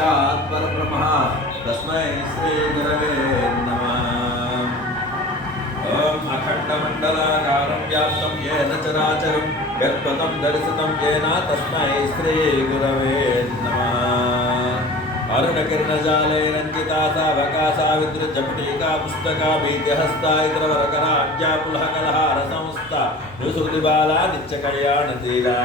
साक्षात् परब्रह्म तस्मै श्री गुरवे नमः। ओम अखंडमंडलाकारं व्याप्तं येन चराचरं यत्पदं दर्शितं येन तस्मै श्री गुरवे नमः। अरुणकिरणजाले रञ्जिता सावका सावित्र्यजपटीका पुस्तका भीतिहस्ता इतरवरकरा अज्ञापुलहकलहार संस्था सुश्रुतिबाला नित्यकल्याणशीला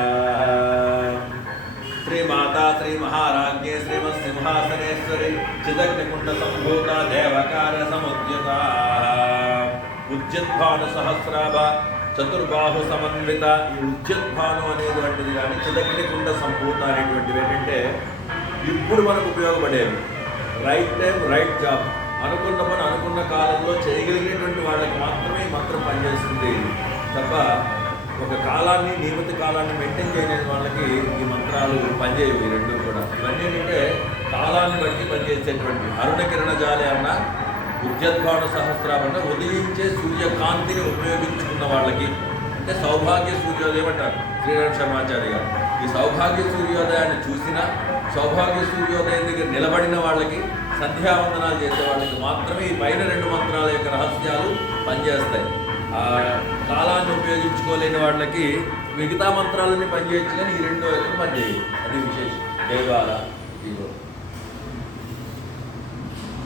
श्री माता श्री महाराज्ञे श्रीमत्सिंहासनेश्वरी चिदग्निकुंड संभूता देवकार समुद्यता उज्जद्भानु सहस्राभ చతుర్బాహు సమన్విత ఈ ఉజ్జద్భాను అనేటువంటిది కానీ చిదగ్నికుండ సంపూర్ణ అనేటువంటివి ఏంటంటే ఇప్పుడు మనకు ఉపయోగపడేవి. రైట్ టైం రైట్ జాబ్, అనుకున్న పని అనుకున్న కాలంలో చేయగలిగినటువంటి వాళ్ళకి మాత్రమే ఈ మంత్రం పనిచేస్తుంది తప్ప ఒక కాలాన్ని నియమిత కాలాన్ని మెయింటైన్ చేయలేని వాళ్ళకి ఈ మంత్రాలు పనిచేయవు. ఈ రెండు కూడా ఇవన్నీ ఏంటంటే కాలాన్ని బట్టి పనిచేసేటువంటి అరుణకిరణ జాలి అన్న ఉద్యద్భాను సహస్రాభరణ ఉదయించే సూర్యకాంతిని ఉపయోగించుకున్న వాళ్ళకి అంటే సౌభాగ్య సూర్యోదయం అంటారు శ్రీరామ శర్మాచార్య గారు. ఈ సౌభాగ్య సూర్యోదయాన్ని చూసిన సౌభాగ్య సూర్యోదయం దగ్గర నిలబడిన వాళ్ళకి సంధ్యావందనాలు చేసే వాళ్ళకి మాత్రమే ఈ పైన రెండు మంత్రాల యొక్క రహస్యాలు పనిచేస్తాయి. ఆ కాలాన్ని ఉపయోగించుకోలేని వాళ్ళకి మిగతా మంత్రాలన్నీ పనిచేయచ్చు కానీ ఈ రెండు పనిచేయవు. అది విశేషం. దేవాల